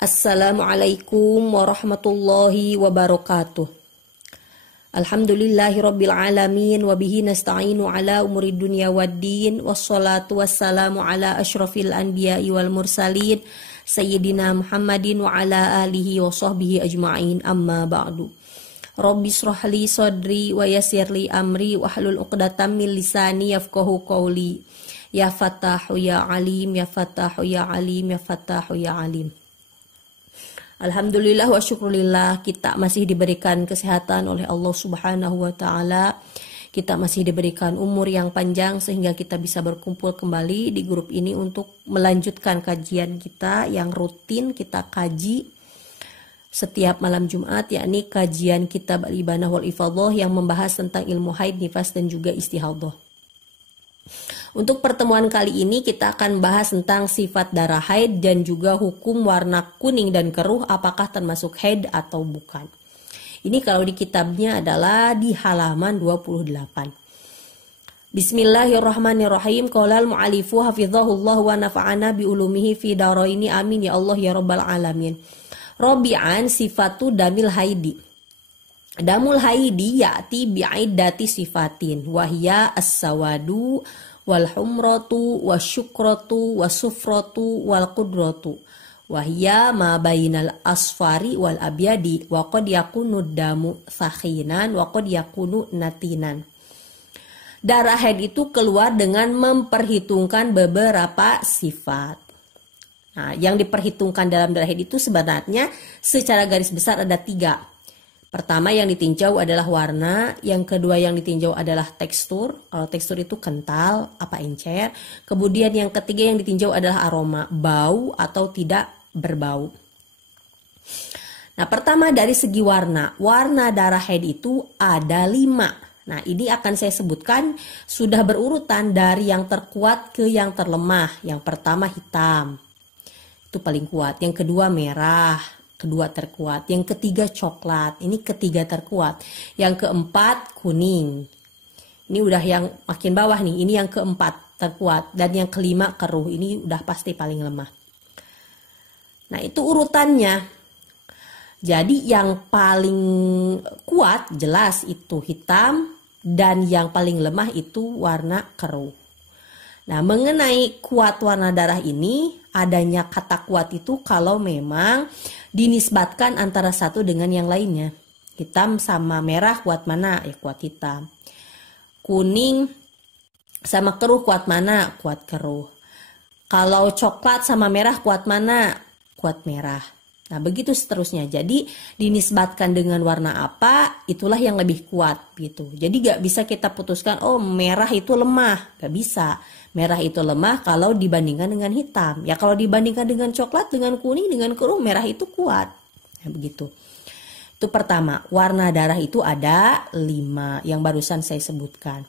Assalamualaikum warahmatullahi wabarakatuh. Alhamdulillahirabbil alamin wa bihi nasta'inu ala umuri dunya waddin wassalatu wassalamu ala asyrafil anbiya'i wal mursalin sayyidina Muhammadin wa ala alihi wa sahbihi ajma'in, amma ba'du. Rabbi shrah li sadri wa yassir li amri wa hlul 'uqdatam min lisani yafqahu qawli. Ya Fattahu ya Alim, ya Fattahu ya Alim, ya Fattahu ya Alim. Alhamdulillah wa syukurillah, kita masih diberikan kesehatan oleh Allah Subhanahu wa Ta'ala. Kita masih diberikan umur yang panjang sehingga kita bisa berkumpul kembali di grup ini untuk melanjutkan kajian kita yang rutin kita kaji setiap malam Jumat, yakni kajian kitab Al-Ibanah wal Ifadhah yang membahas tentang ilmu haid, nifas dan juga istihadhah. Untuk pertemuan kali ini kita akan bahas tentang sifat darah haid dan juga hukum warna kuning dan keruh apakah termasuk haid atau bukan. Ini kalau di kitabnya adalah di halaman 28. Bismillahirrahmanirrahim. Qala al-mu'allifu hafizahullah wa nafa'ana bi ulumihi fi daraini amin ya Allah ya rabbal alamin. Rabi'an sifatu damil haidi. Damul haidi ya'ti bi'iddati sifatin wahya as-sawadu wal humratu wasyukratu wasufratu wal qudratu wahya ma bainal asfari wal abyadi wa qad yakunu damu sakhinan wa qad yakunu natinan. Darah haid itu keluar dengan memperhitungkan beberapa sifat. Nah, yang diperhitungkan dalam darah haid itu sebenarnya secara garis besar ada 3. Pertama yang ditinjau adalah warna, yang kedua yang ditinjau adalah tekstur. Kalau tekstur itu kental, apa encer. Kemudian yang ketiga yang ditinjau adalah aroma, bau atau tidak berbau. Nah, pertama dari segi warna. Warna darah haid itu ada 5. Nah, ini akan saya sebutkan sudah berurutan dari yang terkuat ke yang terlemah. Yang pertama hitam, itu paling kuat. Yang kedua merah, kedua terkuat. Yang ketiga coklat, ini ketiga terkuat. Yang keempat kuning, ini udah yang makin bawah nih, ini yang keempat terkuat. Dan yang kelima keruh, ini udah pasti paling lemah. Nah, itu urutannya. Jadi yang paling kuat jelas itu hitam, dan yang paling lemah itu warna keruh. Nah, mengenai kuat warna darah ini, adanya kata kuat itu kalau memang dinisbatkan antara satu dengan yang lainnya. Hitam sama merah kuat mana? Ya kuat hitam. Kuning sama keruh kuat mana? Kuat keruh. Kalau coklat sama merah kuat mana? Kuat merah. Nah, begitu seterusnya. Jadi dinisbatkan dengan warna apa, itulah yang lebih kuat gitu. Jadi gak bisa kita putuskan, oh merah itu lemah. Gak bisa. Merah itu lemah kalau dibandingkan dengan hitam. Ya kalau dibandingkan dengan coklat, dengan kuning, dengan keruh, merah itu kuat. Nah, begitu. Itu pertama, warna darah itu ada 5 yang barusan saya sebutkan.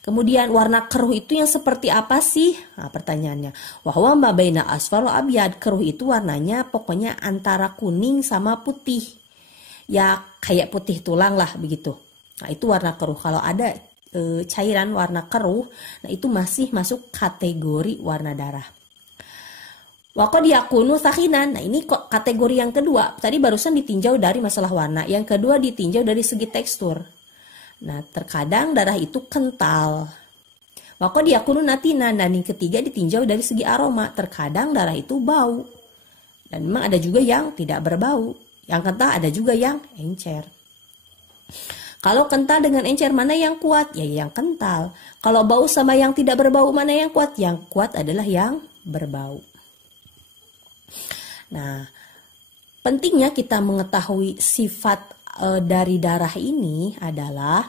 Kemudian warna keruh itu yang seperti apa sih? Nah, pertanyaannya. Wahwa ma baina asfar wa abyad. Keruh itu warnanya pokoknya antara kuning sama putih. Ya kayak putih tulang lah begitu. Nah, itu warna keruh. Kalau ada cairan warna keruh, nah itu masih masuk kategori warna darah. Wa qad yakunu sakhinan. Nah, ini kok kategori yang kedua. Tadi barusan ditinjau dari masalah warna. Yang kedua ditinjau dari segi tekstur. Nah, terkadang darah itu kental. Wa qad yakunu natinan. Dan yang ketiga ditinjau dari segi aroma. Terkadang darah itu bau. Dan memang ada juga yang tidak berbau. Yang kental ada juga yang encer. Kalau kental dengan encer mana yang kuat? Ya yang kental. Kalau bau sama yang tidak berbau mana yang kuat? Yang kuat adalah yang berbau. Nah, pentingnya kita mengetahui sifat dari darah ini adalah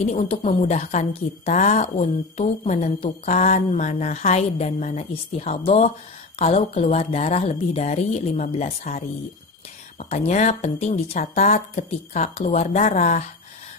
ini untuk memudahkan kita untuk menentukan mana haid dan mana istihadhah kalau keluar darah lebih dari 15 hari. Makanya penting dicatat ketika keluar darah.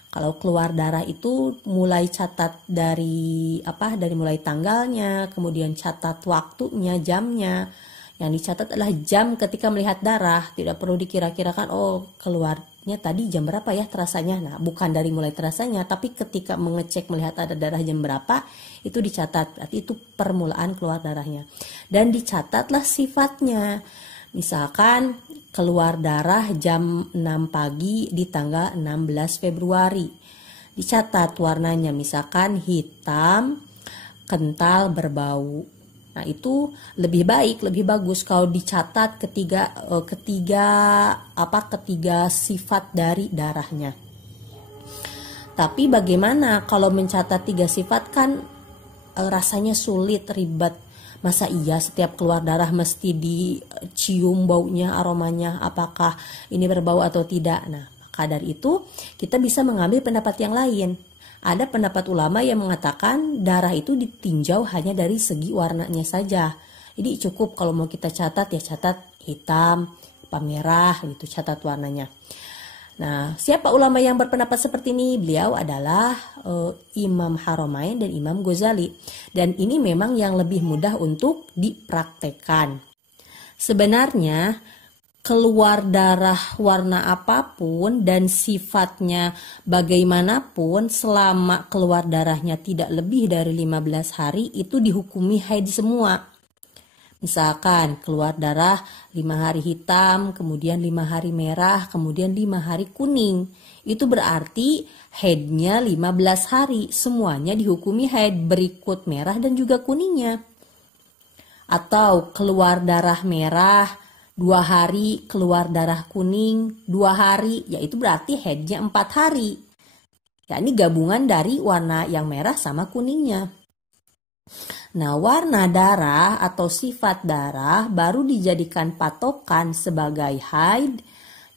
Kalau keluar darah itu mulai catat dari dari mulai tanggalnya, kemudian catat waktunya, jamnya. Yang dicatat adalah jam ketika melihat darah, tidak perlu dikira-kirakan oh keluarnya tadi jam berapa ya terasanya. Nah, bukan dari mulai terasanya, tapi ketika mengecek melihat ada darah jam berapa, itu dicatat. Berarti itu permulaan keluar darahnya. Dan dicatatlah sifatnya. Misalkan keluar darah jam 6 pagi di tanggal 16 Februari. Dicatat warnanya, misalkan hitam, kental, berbau. Nah, itu lebih baik, lebih bagus kalau dicatat ketiga sifat dari darahnya. Tapi bagaimana kalau mencatat 3 sifat, kan rasanya sulit, ribet. Masa iya setiap keluar darah mesti dicium baunya, aromanya, apakah ini berbau atau tidak? Nah, maka dari itu kita bisa mengambil pendapat yang lain. Ada pendapat ulama yang mengatakan darah itu ditinjau hanya dari segi warnanya saja. Jadi cukup kalau mau kita catat ya catat hitam, merah gitu, catat warnanya. Nah, siapa ulama yang berpendapat seperti ini? Beliau adalah Imam Haramain dan Imam Ghazali. Dan ini memang yang lebih mudah untuk dipraktekkan. Sebenarnya keluar darah warna apapun dan sifatnya bagaimanapun, selama keluar darahnya tidak lebih dari 15 hari itu dihukumi haid semua. Misalkan keluar darah 5 hari hitam, kemudian 5 hari merah, kemudian 5 hari kuning. Itu berarti haidnya 15 hari. Semuanya dihukumi haid, berikut merah dan juga kuningnya. Atau keluar darah merah 2 hari, keluar darah kuning 2 hari, yaitu berarti haidnya 4 hari. Ya, ini gabungan dari warna yang merah sama kuningnya. Nah, warna darah atau sifat darah baru dijadikan patokan sebagai haid,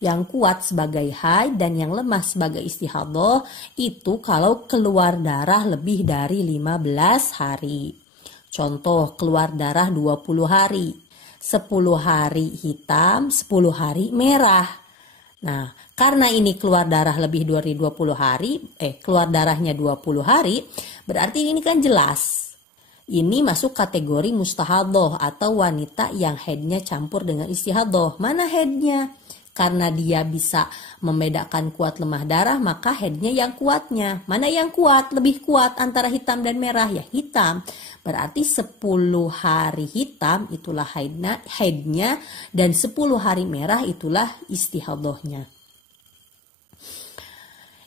yang kuat sebagai haid dan yang lemah sebagai istihadah itu kalau keluar darah lebih dari 15 hari. Contoh, keluar darah 20 hari, 10 hari hitam, 10 hari merah. Nah, karena ini keluar darah lebih dari 20 hari, keluar darahnya 20 hari, berarti ini kan jelas. Ini masuk kategori mustahadah atau wanita yang haidnya campur dengan istihadah. Mana haidnya? Karena dia bisa membedakan kuat lemah darah, maka haidnya yang kuatnya. Mana yang kuat? Lebih kuat antara hitam dan merah? Ya hitam. Berarti 10 hari hitam itulah haidnya dan 10 hari merah itulah istihadahnya.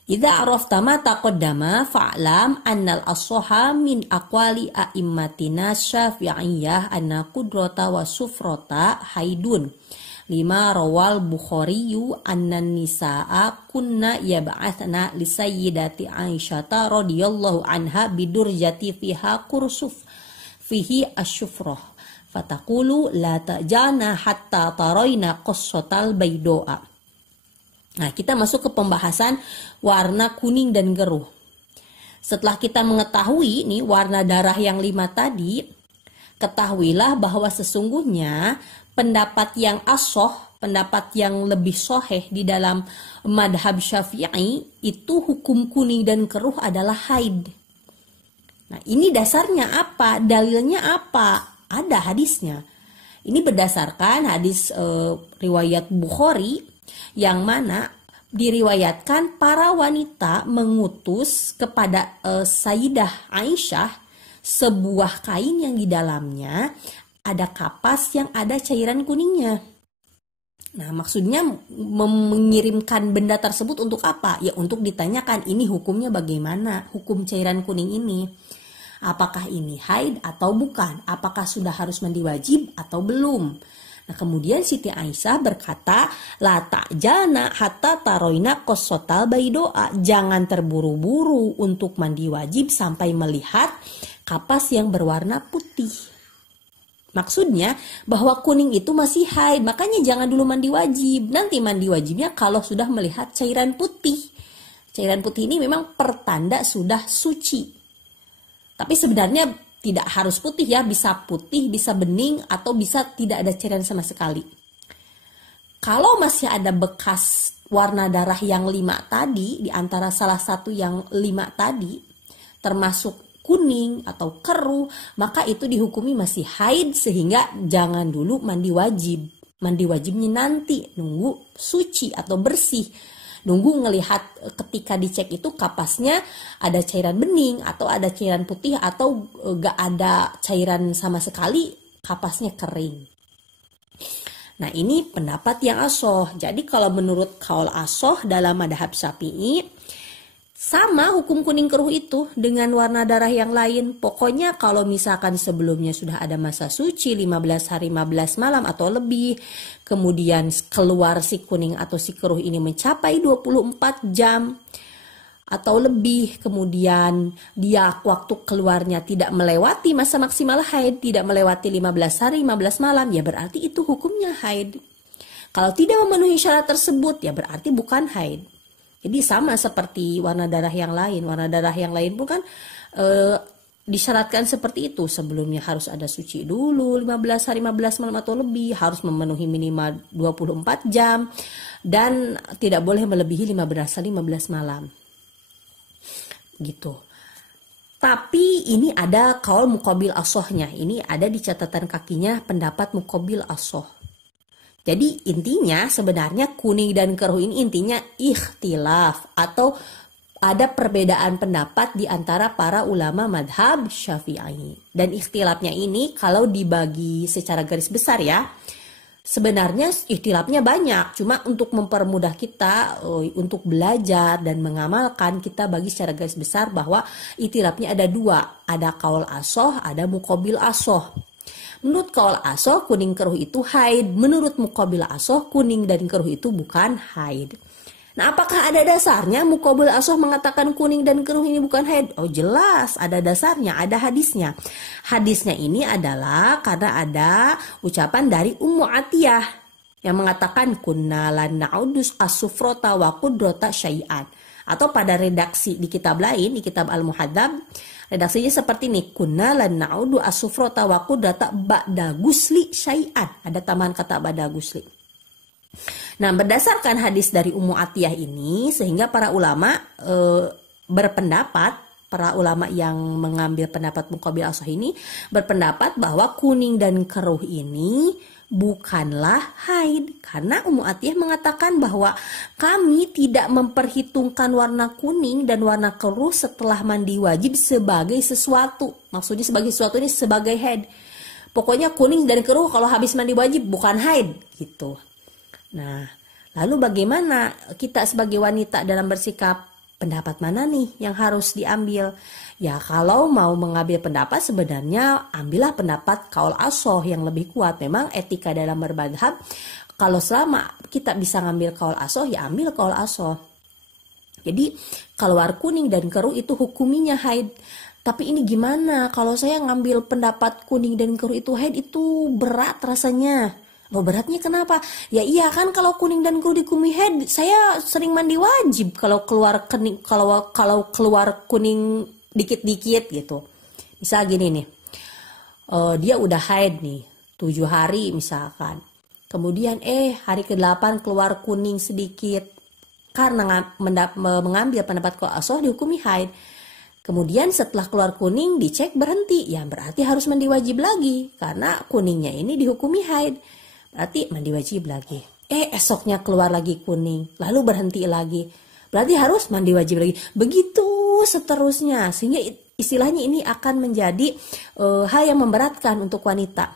Idza arafta ma taqaddama fa'lam annal as-sahha min aqwali a'immatina Syafi'iyah anna qudrata wa sufrata haidun. 5 rawal Bukhariyu anna nisaa kunna yab'athna li sayyidati Aisyata radhiyallahu anha bidurjati fiha kursuf fihi asyufrah fataqulu la ta'jana hatta tarayna qassatal baydoa. Nah, kita masuk ke pembahasan warna kuning dan geruh. Setelah kita mengetahui nih warna darah yang 5 tadi, ketahuilah bahwa sesungguhnya pendapat yang asoh, pendapat yang lebih soheh di dalam madhab Syafi'i itu hukum kuning dan geruh adalah haid. Nah, ini dasarnya apa? Dalilnya apa? Ada hadisnya. Ini berdasarkan hadis riwayat Bukhari, yang mana diriwayatkan para wanita mengutus kepada Sayyidah Aisyah sebuah kain yang di dalamnya ada kapas yang ada cairan kuningnya. Nah, maksudnya mengirimkan benda tersebut untuk apa? Ya untuk ditanyakan ini hukumnya bagaimana, hukum cairan kuning ini. Apakah ini haid atau bukan? Apakah sudah harus mandi wajib atau belum? Nah, kemudian Siti Aisyah berkata, la ta'jana hatta taroina qassatal baydoa. Jangan terburu-buru untuk mandi wajib sampai melihat kapas yang berwarna putih. Maksudnya bahwa kuning itu masih haid, makanya jangan dulu mandi wajib. Nanti mandi wajibnya kalau sudah melihat cairan putih. Cairan putih ini memang pertanda sudah suci. Tapi sebenarnya tidak harus putih ya, bisa putih, bisa bening, atau bisa tidak ada cairan sama sekali. Kalau masih ada bekas warna darah yang 5 tadi, di antara salah satu yang 5 tadi, termasuk kuning atau keruh, maka itu dihukumi masih haid sehingga jangan dulu mandi wajib. Mandi wajibnya nanti, nunggu suci atau bersih. Nunggu ngelihat ketika dicek itu kapasnya ada cairan bening atau ada cairan putih atau gak ada cairan sama sekali, kapasnya kering. Nah, ini pendapat yang asoh. Jadi kalau menurut kaul asoh dalam madhab Syafi'i, sama hukum kuning keruh itu dengan warna darah yang lain. Pokoknya kalau misalkan sebelumnya sudah ada masa suci 15 hari 15 malam atau lebih, kemudian keluar si kuning atau si keruh ini mencapai 24 jam atau lebih, kemudian dia waktu keluarnya tidak melewati masa maksimal haid, tidak melewati 15 hari 15 malam, ya berarti itu hukumnya haid. Kalau tidak memenuhi syarat tersebut, ya berarti bukan haid. Jadi sama seperti warna darah yang lain. Warna darah yang lain pun kan disyaratkan seperti itu. Sebelumnya harus ada suci dulu 15 hari 15 malam atau lebih, harus memenuhi minimal 24 jam, dan tidak boleh melebihi 15 hari 15 malam. Gitu. Tapi ini ada kaul muqabil asohnya. Ini ada di catatan kakinya pendapat muqabil asoh. Jadi intinya sebenarnya kuning dan keruh ini intinya ikhtilaf atau ada perbedaan pendapat di antara para ulama madhab Syafi'i. Dan ikhtilafnya ini kalau dibagi secara garis besar ya, sebenarnya ikhtilafnya banyak, cuma untuk mempermudah kita untuk belajar dan mengamalkan, kita bagi secara garis besar bahwa ikhtilafnya ada dua, ada kaul asoh, ada muqabil asoh. Menurut kaul asoh kuning keruh itu haid, menurut muqabil asoh kuning dan keruh itu bukan haid. Nah, apakah ada dasarnya muqabil asoh mengatakan kuning dan keruh ini bukan haid? Oh jelas, ada dasarnya, ada hadisnya. Hadisnya ini adalah karena ada ucapan dari Ummu Atiyah yang mengatakan kunna lan na'udus as-sufrata wa qudrata syai'an. Atau pada redaksi di kitab lain, di kitab Al-Muhadzab, redaksinya seperti ini, kunna lan na'udu as-sufrata wa qudrata ba'da gusli syai'an. Ada tambahan kata ba'da gusli. Nah, berdasarkan hadis dari Ummu Atiyah ini, sehingga para ulama berpendapat, para ulama yang mengambil pendapat muqabil asoh ini berpendapat bahwa kuning dan keruh ini bukanlah haid. Karena Ummu Atiyah mengatakan bahwa kami tidak memperhitungkan warna kuning dan warna keruh setelah mandi wajib sebagai sesuatu. Maksudnya sebagai sesuatu ini sebagai haid. Pokoknya kuning dan keruh kalau habis mandi wajib bukan haid gitu. Nah, lalu bagaimana kita sebagai wanita dalam bersikap? Pendapat mana nih yang harus diambil? Ya, kalau mau mengambil pendapat sebenarnya ambillah pendapat kaul asoh yang lebih kuat. Memang etika dalam bermadhab, kalau selama kita bisa ngambil kaul asoh, ya ambil kaul asoh. Jadi keluar kuning dan keruh itu hukuminya haid. Tapi ini gimana kalau saya ngambil pendapat kuning dan keruh itu haid, itu berat rasanya. Loh, beratnya kenapa? Ya iya kan, kalau kuning dan keruh dihukumi haid, saya sering mandi wajib kalau keluar kuning, kalau keluar kuning dikit-dikit gitu. Misal gini nih, dia udah haid nih 7 hari misalkan. Kemudian hari ke-8 keluar kuning sedikit. Karena mengambil pendapat kaul asoh dihukumi haid. Kemudian setelah keluar kuning dicek berhenti, ya berarti harus mandi wajib lagi karena kuningnya ini dihukumi haid. Berarti mandi wajib lagi. Esoknya keluar lagi kuning, lalu berhenti lagi. Berarti harus mandi wajib lagi. Begitu seterusnya. Sehingga istilahnya ini akan menjadi hal yang memberatkan untuk wanita.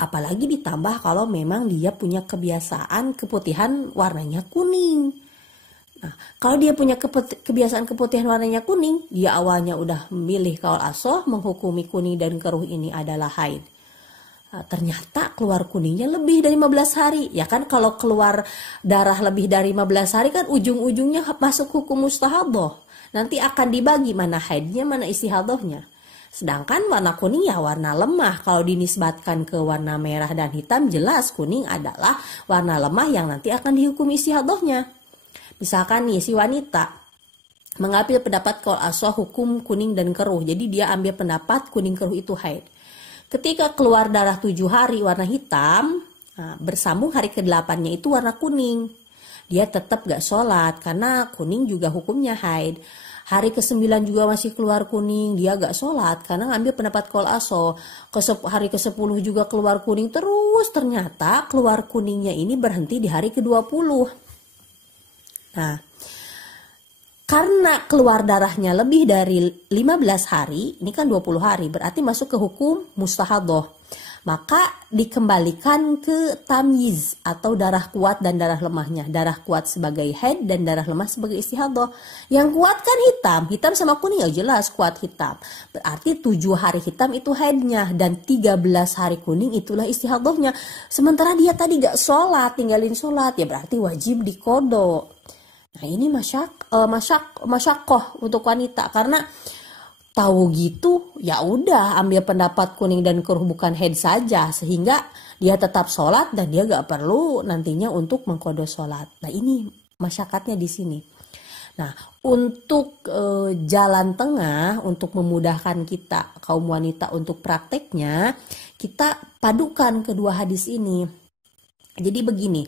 Apalagi ditambah kalau memang dia punya kebiasaan keputihan warnanya kuning. Nah, kalau dia punya kebiasaan keputihan warnanya kuning, dia awalnya udah memilih kaul asoh, menghukumi kuning dan keruh ini adalah haid. Ternyata keluar kuningnya lebih dari 15 hari. Ya kan, kalau keluar darah lebih dari 15 hari kan ujung-ujungnya masuk hukum mustahadah. Nanti akan dibagi mana haidnya, mana istihadahnya. Sedangkan warna kuning ya warna lemah. Kalau dinisbatkan ke warna merah dan hitam, jelas kuning adalah warna lemah yang nanti akan dihukum istihadahnya. Misalkan nih si wanita mengambil pendapat kaul asoh hukum kuning dan keruh. Jadi dia ambil pendapat kuning keruh itu haid. Ketika keluar darah 7 hari warna hitam, bersambung hari ke-8-nya itu warna kuning. Dia tetap gak sholat karena kuning juga hukumnya haid. Hari ke-9 juga masih keluar kuning, dia gak sholat karena ngambil pendapat kaul asoh. Hari ke-10 juga keluar kuning terus, ternyata keluar kuningnya ini berhenti di hari ke-20. Nah, karena keluar darahnya lebih dari 15 hari, ini kan 20 hari, berarti masuk ke hukum mustahadah. maka dikembalikan ke tamyiz atau darah kuat dan darah lemahnya. Darah kuat sebagai haid dan darah lemah sebagai istihadhah. Yang kuat kan hitam sama kuning ya jelas kuat hitam. Berarti 7 hari hitam itu haidnya dan 13 hari kuning itulah istihadhahnya. Sementara dia tadi gak sholat, tinggalin sholat, ya berarti wajib diqadha. Nah ini masyakoh untuk wanita karena tahu gitu ya udah ambil pendapat kuning dan keruh bukan haid saja sehingga dia tetap sholat dan dia gak perlu nantinya untuk mengqadha sholat. Nah ini masyakatnya di sini. Nah untuk jalan tengah untuk memudahkan kita kaum wanita untuk prakteknya kita padukan kedua hadis ini. Jadi begini.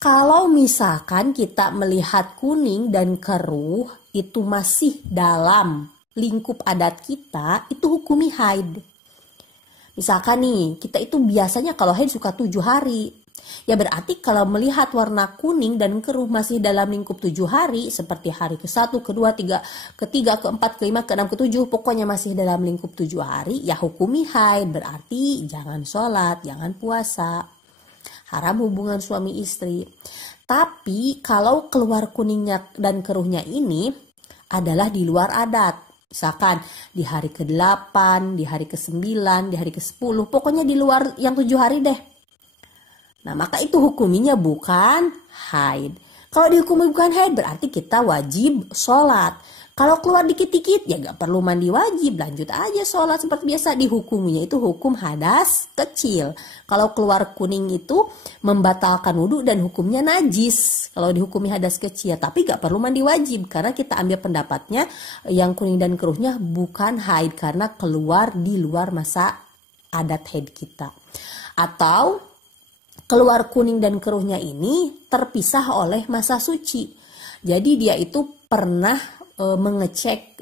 Kalau misalkan kita melihat kuning dan keruh itu masih dalam lingkup adat kita, itu hukumi haid. Misalkan nih, kita itu biasanya kalau haid suka 7 hari. Ya berarti kalau melihat warna kuning dan keruh masih dalam lingkup 7 hari, seperti hari ke-1, ke-2, ke-3, ke-4, ke-5, ke-6, ke-7, pokoknya masih dalam lingkup 7 hari, ya hukumi haid. Berarti jangan sholat, jangan puasa. Haram hubungan suami istri. Tapi kalau keluar kuningnya dan keruhnya ini adalah di luar adat. Misalkan di hari ke-8, di hari ke-9, di hari ke-10. Pokoknya di luar yang 7 hari deh. Nah maka itu hukuminya bukan haid. Kalau dihukumi bukan haid berarti kita wajib sholat. Kalau keluar dikit-dikit ya gak perlu mandi wajib, lanjut aja sholat seperti biasa. Dihukuminya itu hukum hadas kecil. Kalau keluar kuning itu membatalkan wudhu dan hukumnya najis. Kalau dihukumi hadas kecil, tapi gak perlu mandi wajib. Karena kita ambil pendapatnya yang kuning dan keruhnya bukan haid karena keluar di luar masa adat haid kita. Atau keluar kuning dan keruhnya ini terpisah oleh masa suci. Jadi dia itu pernah mengecek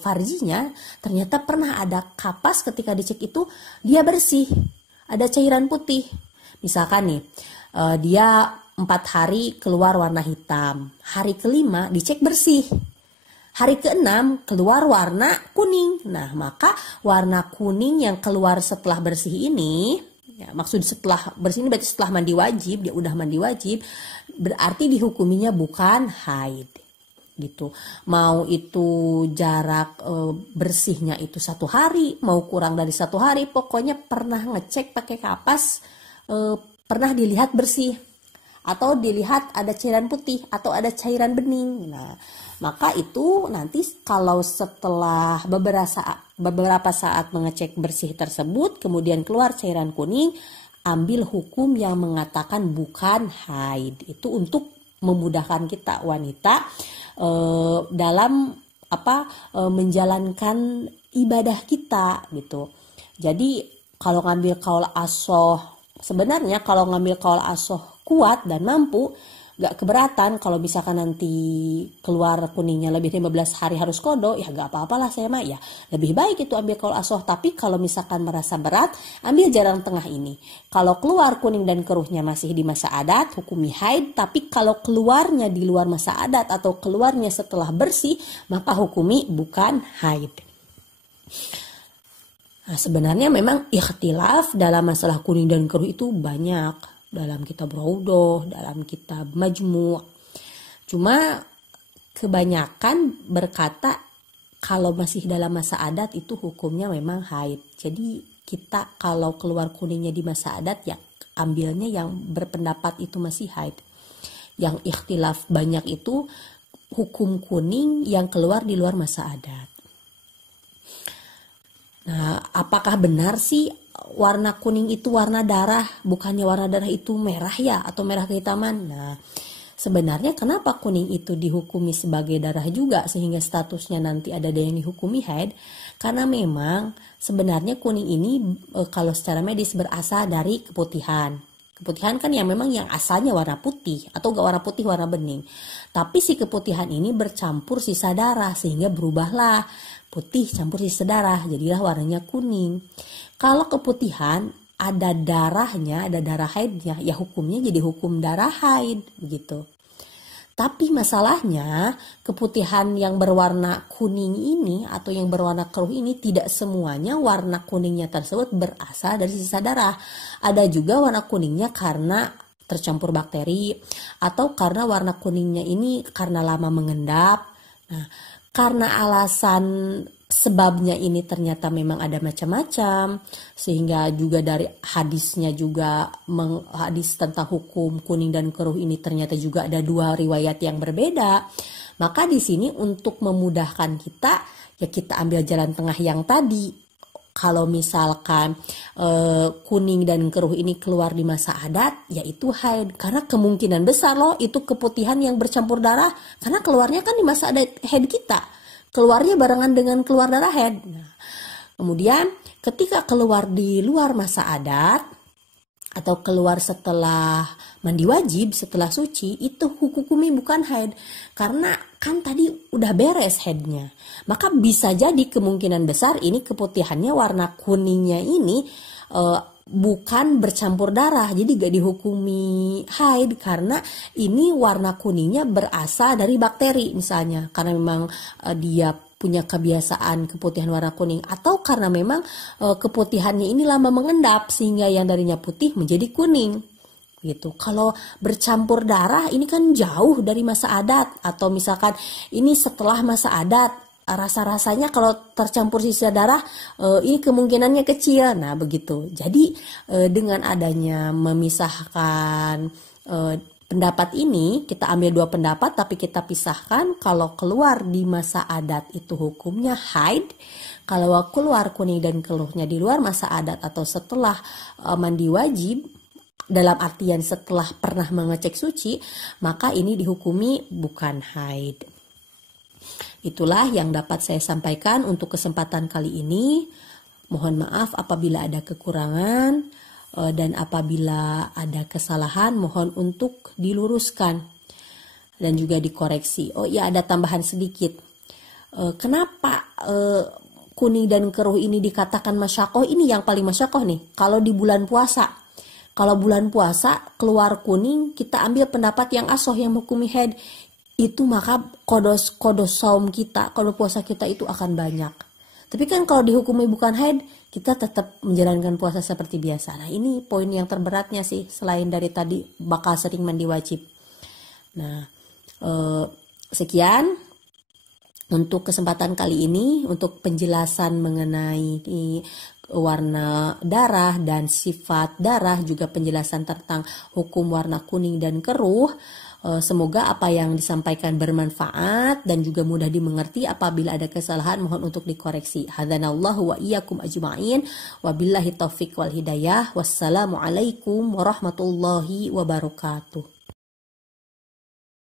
farjinya, ternyata pernah ada kapas ketika dicek itu dia bersih, ada cairan putih. Misalkan nih dia 4 hari keluar warna hitam, hari ke-5 dicek bersih, hari ke-6 keluar warna kuning. Nah maka warna kuning yang keluar setelah bersih ini, ya, maksud setelah bersih ini berarti setelah mandi wajib, dia udah mandi wajib, berarti dihukuminya bukan haid. Gitu. Mau itu jarak bersihnya itu 1 hari, mau kurang dari 1 hari, pokoknya pernah ngecek pakai kapas, pernah dilihat bersih, atau dilihat ada cairan putih atau ada cairan bening. Nah, maka itu nanti kalau setelah beberapa saat mengecek bersih tersebut, kemudian keluar cairan kuning, ambil hukum yang mengatakan bukan haid. Itu untuk memudahkan kita wanita dalam menjalankan ibadah kita gitu. Jadi kalau ngambil qaul asoh, sebenarnya kalau ngambil qaul asoh kuat dan mampu, gak keberatan kalau misalkan nanti keluar kuningnya lebih 15 hari harus qadha, ya gak apa-apalah saya mah ya. Lebih baik itu ambil qaul asoh, tapi kalau misalkan merasa berat, ambil jalan tengah ini. Kalau keluar kuning dan keruhnya masih di masa adat, hukumi haid, tapi kalau keluarnya di luar masa adat atau keluarnya setelah bersih, maka hukumi bukan haid. Nah, sebenarnya memang ikhtilaf dalam masalah kuning dan keruh itu banyak. Dalam kitab Raudhah, dalam kitab Majmu'. Cuma kebanyakan berkata kalau masih dalam masa adat itu hukumnya memang haid. Jadi kita kalau keluar kuningnya di masa adat ya ambilnya yang berpendapat itu masih haid. Yang ikhtilaf banyak itu hukum kuning yang keluar di luar masa adat. Nah, apakah benar sih warna kuning itu warna darah, bukannya warna darah itu merah ya atau merah kehitaman? Nah, sebenarnya kenapa kuning itu dihukumi sebagai darah juga sehingga statusnya nanti ada yang dihukumi haid? Karena memang sebenarnya kuning ini kalau secara medis berasal dari keputihan. Keputihan kan yang memang yang asalnya warna putih atau gak warna putih warna bening. Tapi si keputihan ini bercampur sisa darah sehingga berubahlah putih campur sisa darah, jadilah warnanya kuning. Kalau keputihan ada darahnya, ada darah haidnya, ya hukumnya jadi hukum darah haid begitu. Tapi masalahnya keputihan yang berwarna kuning ini atau yang berwarna keruh ini tidak semuanya warna kuningnya tersebut berasal dari sisa darah. Ada juga warna kuningnya karena tercampur bakteri atau karena warna kuningnya ini karena lama mengendap. Nah, karena alasan sebabnya ini ternyata memang ada macam-macam, sehingga juga dari hadisnya juga hadis tentang hukum kuning dan keruh ini ternyata juga ada dua riwayat yang berbeda. Maka di sini untuk memudahkan kita, ya kita ambil jalan tengah yang tadi. Kalau misalkan kuning dan keruh ini keluar di masa adat, yaitu haid. Karena kemungkinan besar loh itu keputihan yang bercampur darah, karena keluarnya kan di masa adat haid kita. Keluarnya barengan dengan keluar darah haid. Nah, kemudian ketika keluar di luar masa adat atau keluar setelah mandi wajib, setelah suci, itu hukumnya bukan haid. Karena kan tadi udah beres haidnya. Maka bisa jadi kemungkinan besar ini keputihannya warna kuningnya ini bukan bercampur darah, jadi gak dihukumi haid karena ini warna kuningnya berasal dari bakteri misalnya, karena memang dia punya kebiasaan keputihan warna kuning, atau karena memang keputihannya ini lama mengendap sehingga yang darinya putih menjadi kuning gitu. Kalau bercampur darah ini kan jauh dari masa adat, atau misalkan ini setelah masa adat, rasa-rasanya kalau tercampur sisa darah ini kemungkinannya kecil. Nah begitu. Jadi dengan adanya memisahkan pendapat ini, kita ambil dua pendapat tapi kita pisahkan. Kalau keluar di masa adat itu hukumnya haid. Kalau keluar kuning dan keruhnya di luar masa adat atau setelah mandi wajib, dalam artian setelah pernah mengecek suci, maka ini dihukumi bukan haid. Itulah yang dapat saya sampaikan untuk kesempatan kali ini. Mohon maaf apabila ada kekurangan dan apabila ada kesalahan, mohon untuk diluruskan dan juga dikoreksi. Oh iya, ada tambahan sedikit. Kenapa kuning dan keruh ini dikatakan masyakoh? Ini yang paling masyakoh nih. Kalau di bulan puasa, kalau bulan puasa keluar kuning, kita ambil pendapat yang asoh yang hukumi haid. Itu maka kodos saum kita, kalau puasa kita itu akan banyak. Tapi kan kalau dihukumi bukan haid, kita tetap menjalankan puasa seperti biasa. Nah ini poin yang terberatnya sih, selain dari tadi bakal sering mandi wajib. Nah sekian untuk kesempatan kali ini, untuk penjelasan mengenai warna darah dan sifat darah, juga penjelasan tentang hukum warna kuning dan keruh. Semoga apa yang disampaikan bermanfaat dan juga mudah dimengerti. Apabila ada kesalahan mohon untuk dikoreksi. Hadanallahu wa iyyakum ajma'in. Wabillahi taufiq wal hidayah. Wassalamualaikum warahmatullahi wabarakatuh.